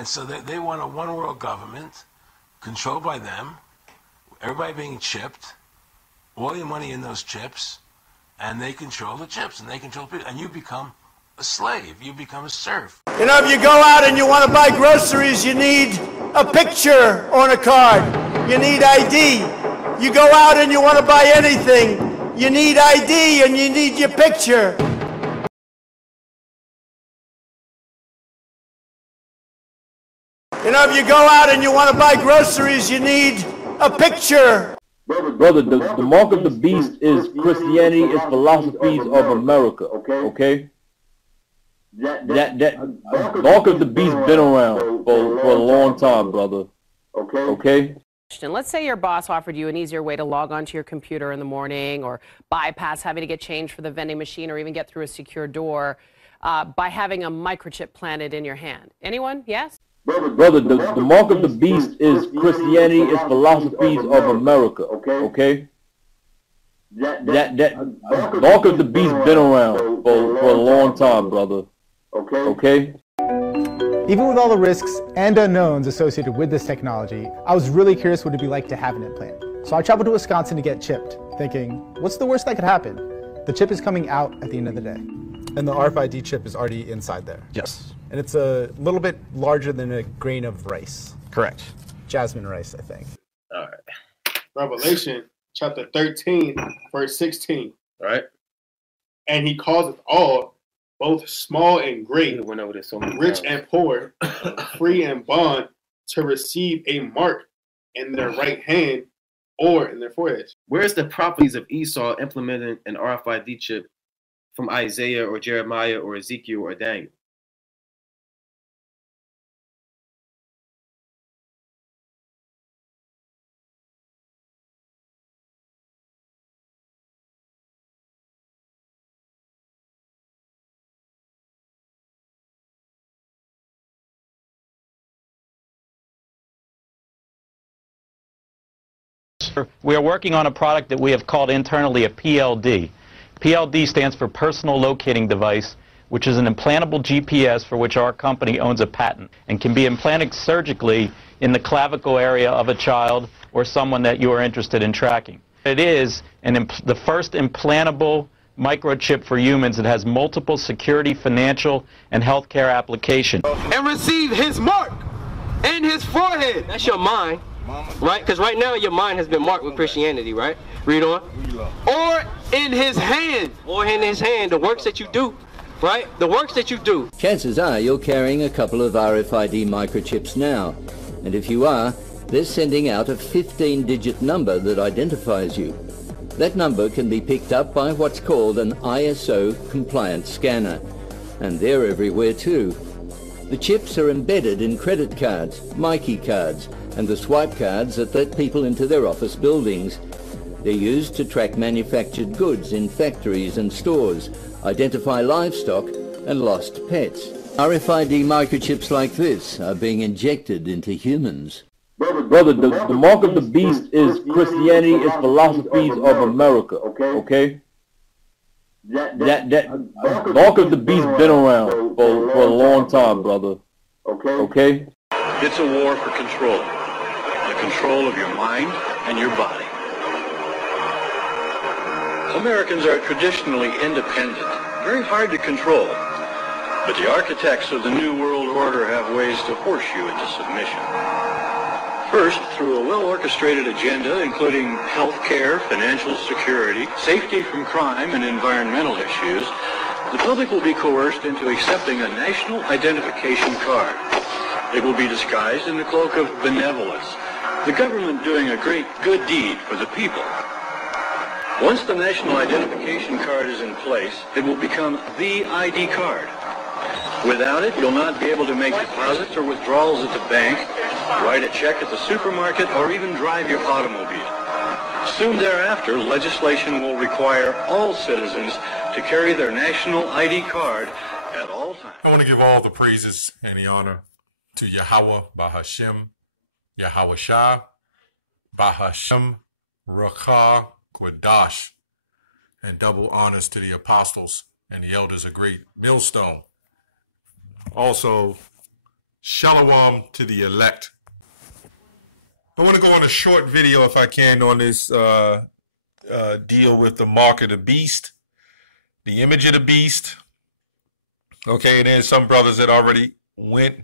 And so they want a one world government controlled by them, everybody being chipped, all your money in those chips, and they control the chips, and they control people, and you become a slave, you become a serf. You know, if you go out and you want to buy groceries, you need a picture on a card. You need ID. You go out and you want to buy anything, you need ID and you need your picture. You know, if you go out and you want to buy groceries, you need a picture. Brother, the mark of the beast is Christianity, is philosophies of America, okay? That mark of the beast been around for a long time, brother, okay? Let's say your boss offered you an easier way to log onto your computer in the morning or bypass having to get change for the vending machine or even get through a secure door by having a microchip planted in your hand. Anyone? Yes? Brother, the mark of the beast is Christianity, is philosophies of America, okay? That mark of the beast been around for a long time, brother, okay? Even with all the risks and unknowns associated with this technology, I was really curious what it'd be like to have an implant. So I traveled to Wisconsin to get chipped, thinking, what's the worst that could happen? The chip is coming out at the end of the day. And the RFID chip is already inside there? Yes. And it's a little bit larger than a grain of rice. Correct. Jasmine rice, I think. All right. Revelation chapter 13, verse 16. All right. And he calls us all, both small and great, went over this so many rich times. and poor, free and bond, to receive a mark in their right hand or in their foreheads. Where's the properties of Esau implementing an RFID chip from Isaiah or Jeremiah or Ezekiel or Daniel? We are working on a product that we have called internally a PLD. PLD stands for Personal Locating Device, which is an implantable GPS for which our company owns a patent and can be implanted surgically in the clavicle area of a child or someone that you are interested in tracking. It is the first implantable microchip for humans that has multiple security, financial, and healthcare applications. And receive his mark in his forehead. That's your mind. Right? Because right now your mind has been marked with Christianity, right? Read on. Or in his hand. Or in his hand. The works that you do. Right? The works that you do. Chances are you're carrying a couple of RFID microchips now. And if you are, they're sending out a 15-digit number that identifies you. That number can be picked up by what's called an ISO compliant scanner. And they're everywhere too. The chips are embedded in credit cards, MyKey cards, and the swipe cards that let people into their office buildings. They're used to track manufactured goods in factories and stores, identify livestock and lost pets. RFID microchips like this are being injected into humans. Brother, the mark of the beast is Christianity, is philosophies of America, okay? That mark of the beast been around for a long time, brother, okay? It's a war for control. The control of your mind and your body. Americans are traditionally independent, very hard to control. But the architects of the New World Order have ways to force you into submission. First, through a well-orchestrated agenda including health care, financial security, safety from crime, and environmental issues, the public will be coerced into accepting a national identification card. It will be disguised in the cloak of benevolence, the government doing a great good deed for the people. Once the national identification card is in place, it will become the ID card. Without it, you'll not be able to make deposits or withdrawals at the bank, write a check at the supermarket, or even drive your automobile. Soon thereafter, legislation will require all citizens to carry their national ID card at all times. I want to give all the praises and the honor to Yahweh Bahashem, Yahweh Shah, Bahashem, Rakah, Quadash, and double honors to the apostles and the elders of Great Millstone. Also, Shalom to the elect. I want to go on a short video, if I can, on this deal with the mark of the beast, the image of the beast. Okay, and there's some brothers that already went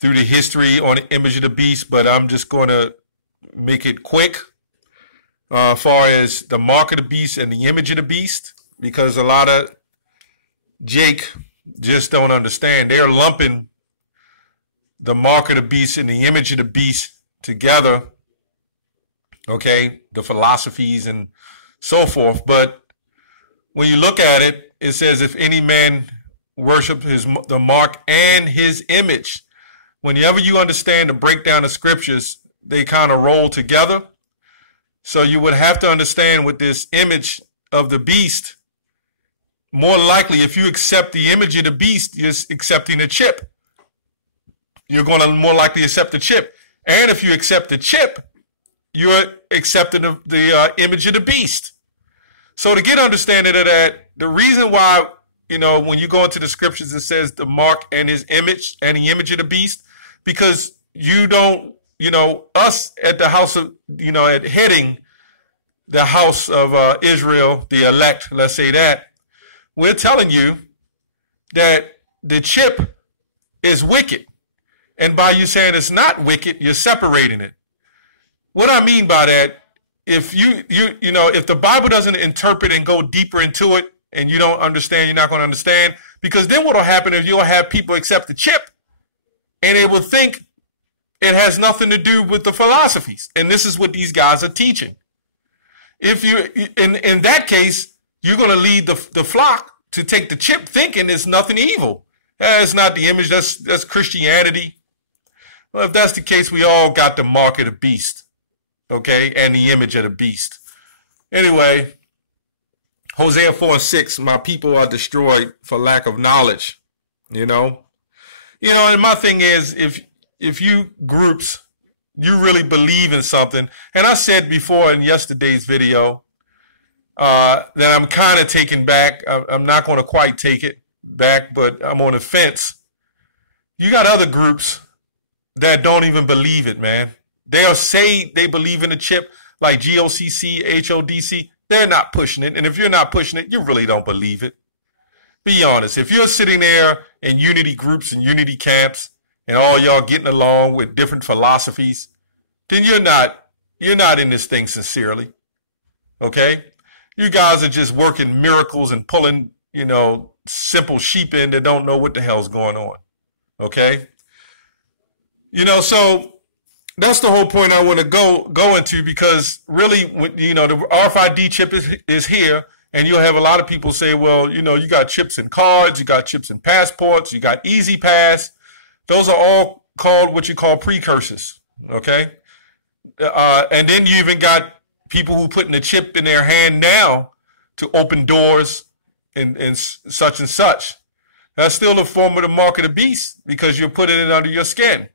through the history on the image of the beast, but I'm just going to make it quick as far as the mark of the beast and the image of the beast, because a lot of Jake just don't understand. They're lumping the mark of the beast and the image of the beast together, okay, the philosophies and so forth. But when you look at it, it says, if any man worship the mark and his image. Whenever you understand the breakdown of scriptures, they kind of roll together. So you would have to understand with this image of the beast, more likely if you accept the image of the beast, you're accepting a chip. You're going to more likely accept the chip. And if you accept the chip, you're accepting the image of the beast. So to get understanding of that, the reason why, you know, when you go into the scriptures, it says the mark and his image and the image of the beast, because you don't, you know, us at the house of, you know, at heading the house of Israel, the elect, let's say that, we're telling you that the chip is wicked. And by you saying it's not wicked, you're separating it. What I mean by that, if you know, if the Bible doesn't interpret and go deeper into it, and you don't understand, you're not going to understand, because then what will happen is you'll have people accept the chip, and they will think it has nothing to do with the philosophies. And this is what these guys are teaching. If you, in that case, you're going to lead the flock to take the chip thinking it's nothing evil. It's not the image, that's Christianity. Well, if that's the case, we all got the mark of the beast, okay, and the image of the beast. Anyway, Hosea 4:6, my people are destroyed for lack of knowledge, you know. And my thing is, if you groups, you really believe in something, and I said before in yesterday's video that I'm kind of taking back, I'm not going to quite take it back, but I'm on the fence. You got other groups that don't even believe it, man. They'll say they believe in the chip, like GOCC, HODC. They're not pushing it. And if you're not pushing it, you really don't believe it. Be honest. If you're sitting there in unity groups and unity camps and all y'all getting along with different philosophies, then you're not in this thing sincerely. Okay? You guys are just working miracles and pulling, simple sheep in that don't know what the hell's going on. Okay? So that's the whole point I want to go into, because really, the RFID chip is here, and you'll have a lot of people say, well, you got chips in cards, you got chips in passports, you got Easy Pass. Those are all called what you call precursors, okay? And then you even got people who putting a chip in their hand now to open doors and such. That's still a form of the mark of the beast, because you're putting it under your skin.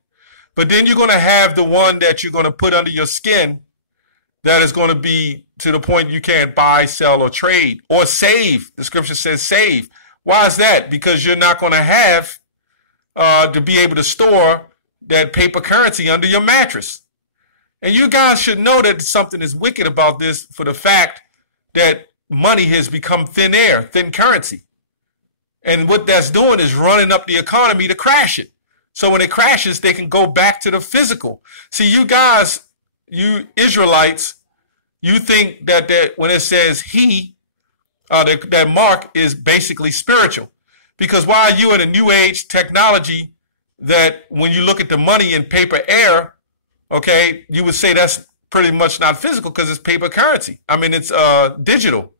But then you're going to have the one that you're going to put under your skin that is going to be to the point you can't buy, sell, or trade, or save. The scripture says save. Why is that? Because you're not going to have to be able to store that paper currency under your mattress. And you guys should know that something is wicked about this, for the fact that money has become thin air, thin currency. And what that's doing is running up the economy to crash it. So when it crashes, they can go back to the physical. See, you guys, you Israelites, you think that when it says he, that mark is basically spiritual. Because while you in a new age technology, that when you look at the money in paper air, okay, you would say that's pretty much not physical, because it's paper currency. I mean, it's digital.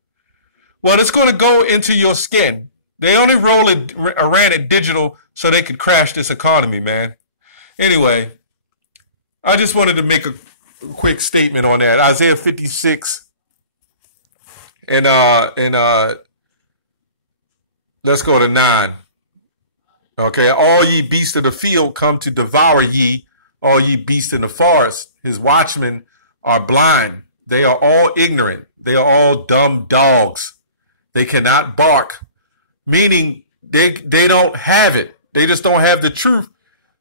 Well, it's going to go into your skin. They only ran it digital so they could crash this economy, man. Anyway, I just wanted to make a quick statement on that. Isaiah 56 and let's go to 9. Okay, all ye beasts of the field come to devour ye, all ye beasts in the forest. His watchmen are blind. They are all ignorant. They are all dumb dogs. They cannot bark. Meaning they don't have it. They just don't have the truth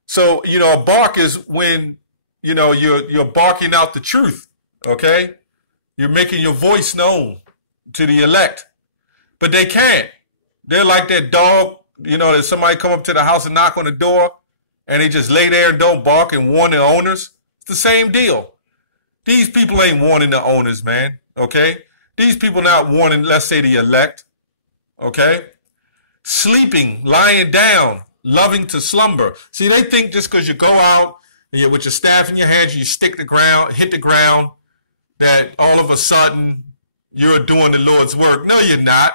So, you know, a bark is when, you know, you're barking out the truth, okay? You're making your voice known to the elect. But they can't. They're like that dog, you know, that somebody come up to the house and knock on the door and they just lay there and don't bark and warn the owners. It's the same deal. These people ain't warning the owners, man, okay? These people not warning, let's say, the elect, okay? Sleeping, lying down, loving to slumber. See, they think just because you go out and you're with your staff in your hands, you hit the ground, that all of a sudden you're doing the Lord's work. No, you're not.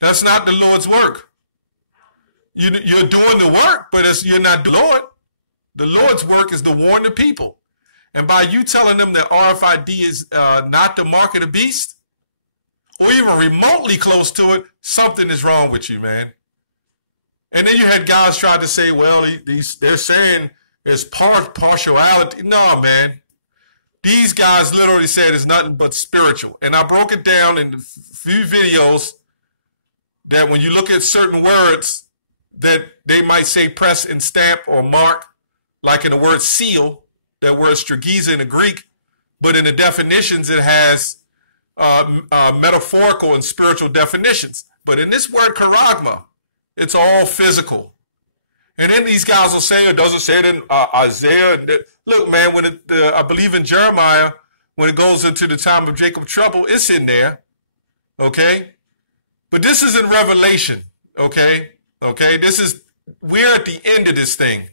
That's not the Lord's work. You're doing the work, but you're not the Lord. The Lord's work is to warn the people. And by you telling them that RFID is not the mark of the beast, or even remotely close to it, something is wrong with you, man. And then you had guys try to say, well, they're saying it's partiality. No, man. These guys literally said it's nothing but spiritual. And I broke it down in a few videos that when you look at certain words that they might say press and stamp or mark, like in the word seal, that word stragiza in the Greek, but in the definitions it has metaphorical and spiritual definitions. But in this word charagma, it's all physical. And then these guys will say, it doesn't say it in Isaiah. Look, man, when I believe in Jeremiah, when it goes into the time of Jacob's trouble, it's in there, okay? But this is in Revelation, okay? Okay, we're at the end of this thing.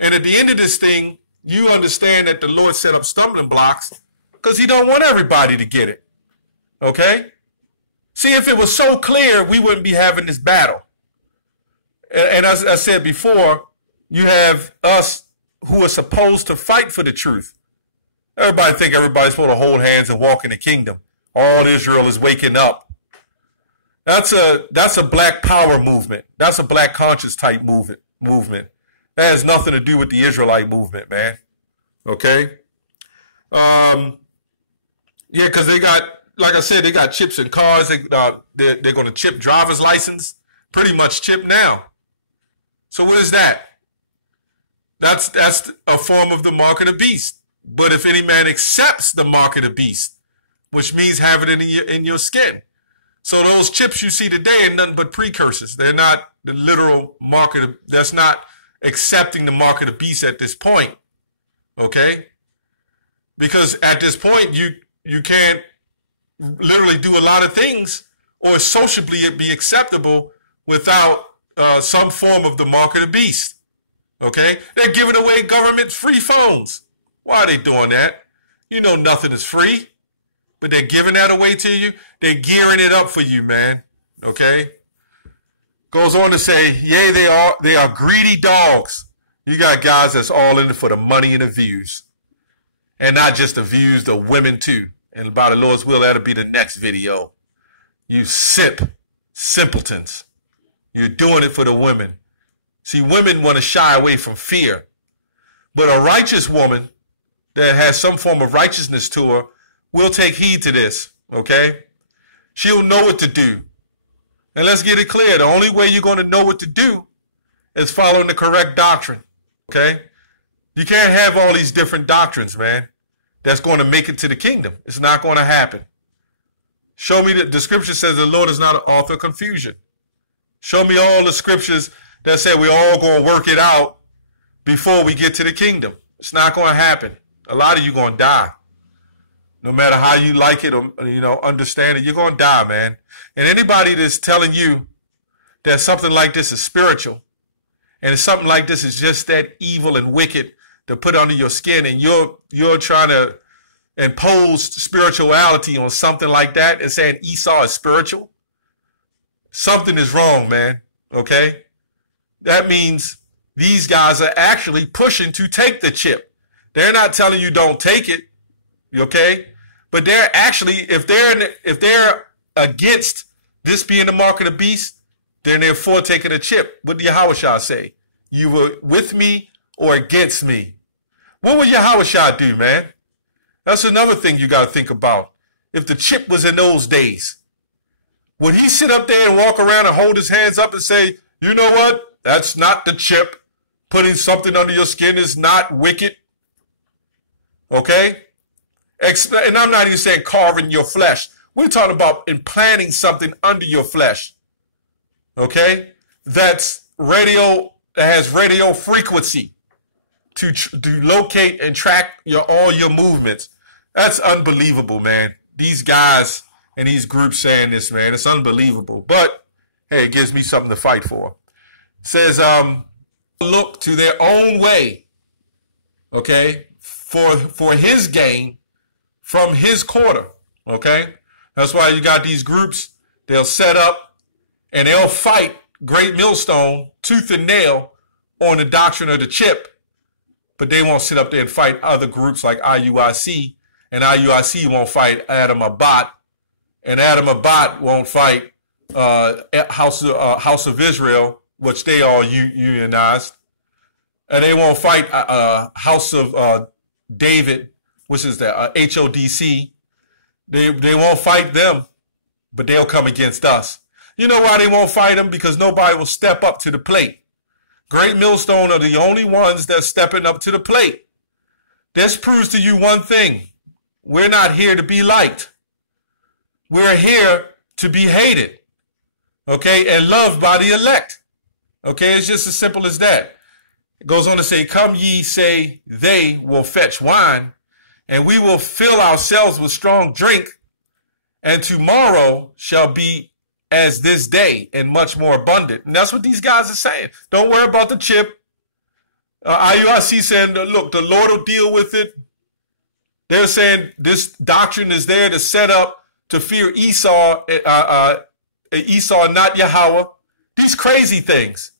And at the end of this thing, you understand that the Lord set up stumbling blocks because he don't want everybody to get it, okay? See, if it was so clear, we wouldn't be having this battle. And as I said before, you have us who are supposed to fight for the truth. Everybody think everybody's supposed to hold hands and walk in the kingdom. All Israel is waking up. That's a black power movement. That's a black conscious type movement. That has nothing to do with the Israelite movement, man. Okay? Yeah, because they got, like I said, they got chips in cars. They're going to chip driver's license. Pretty much chip now. So what is that? That's a form of the mark of the beast. But if any man accepts the mark of the beast, which means having it in your skin. So those chips you see today are nothing but precursors. They're not the literal mark of that's not accepting the mark of the beast at this point. Okay? Because at this point you can't literally do a lot of things or sociably be acceptable without some form of the mark of the beast. Okay? They're giving away government free phones. Why are they doing that? You know nothing is free, but they're giving that away to you. They're gearing it up for you, man. Okay? Goes on to say, yea, they are greedy dogs. You got guys that's all in it for the money and the views. And not just the views, the women too. And by the Lord's will, that'll be the next video. You simpletons. You're doing it for the women. See, women want to shy away from fear. But a righteous woman that has some form of righteousness to her will take heed to this, okay? She'll know what to do. And let's get it clear. The only way you're going to know what to do is following the correct doctrine, okay? You can't have all these different doctrines, man, that's going to make it to the kingdom. It's not going to happen. Show me the scripture says the Lord is not an author of confusion. Show me all the scriptures that say we're all going to work it out before we get to the kingdom. It's not going to happen. A lot of you going to die. No matter how you like it or, understand it, you're going to die, man. And anybody that's telling you that something like this is spiritual and something like this is just that evil and wicked to put under your skin and you're trying to impose spirituality on something like that and saying Esau is spiritual, something is wrong, man. Okay? That means these guys are actually pushing to take the chip. They're not telling you don't take it, okay? But they're actually, if they're against this being the mark of the beast, then they're for taking the chip. What did Yahushua say? You were with me or against me. What would Yahushua do, man? That's another thing you got to think about. If the chip was in those days, would he sit up there and walk around and hold his hands up and say, you know what? That's not the chip. putting something under your skin is not wicked. Okay? And I'm not even saying carving your flesh. We're talking about implanting something under your flesh. Okay? That has radio frequency to locate and track all your movements. That's unbelievable, man. These guys and these groups saying this, man, it's unbelievable. But hey, it gives me something to fight for. It says, look to their own way, okay, for his gain from his quarter, okay? That's why you got these groups, they'll set up and they'll fight Great Millstone tooth and nail on the doctrine of the chip, but they won't sit up there and fight other groups like IUIC, and IUIC won't fight Adam Abat, and Adam Abat won't fight House of Israel, which they all unionized, and they won't fight House of David, which is the HODC. They won't fight them, but they'll come against us. You know why they won't fight them? Because nobody will step up to the plate. Great Millstone are the only ones that's stepping up to the plate. This proves to you one thing. We're not here to be liked. We're here to be hated, okay, and loved by the elect. Okay, it's just as simple as that. It goes on to say, come ye, say they will fetch wine, and we will fill ourselves with strong drink, and tomorrow shall be as this day and much more abundant. And that's what these guys are saying. Don't worry about the chip. IUIC saying, look, the Lord will deal with it. They're saying this doctrine is there to set up to fear Esau, Esau, not Yahweh. These crazy things.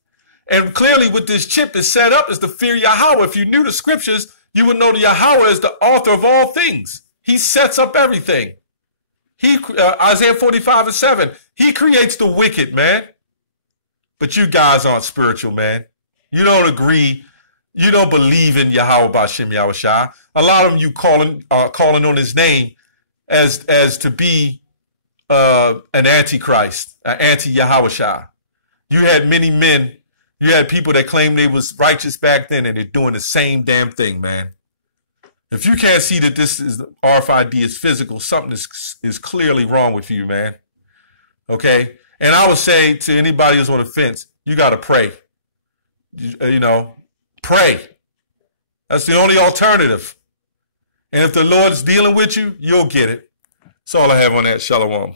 And clearly what this chip is set up is to fear Yahweh. If you knew the scriptures, you would know that Yahweh is the author of all things. He sets up everything. Isaiah 45:7, he creates the wicked, man. But you guys aren't spiritual, man. You don't agree. You don't believe in Yahweh B'Shem Yahushua. A lot of them you calling on his name as to be an antichrist, an anti-Yahushua. You had many men, you had people that claimed they was righteous back then, and they're doing the same damn thing, man. If you can't see that this is RFID is physical, something is clearly wrong with you, man. Okay? And I would say to anybody who's on the fence, you got to pray. You know, pray. That's the only alternative. And if the Lord's dealing with you, you'll get it. That's all I have on that. Shalom.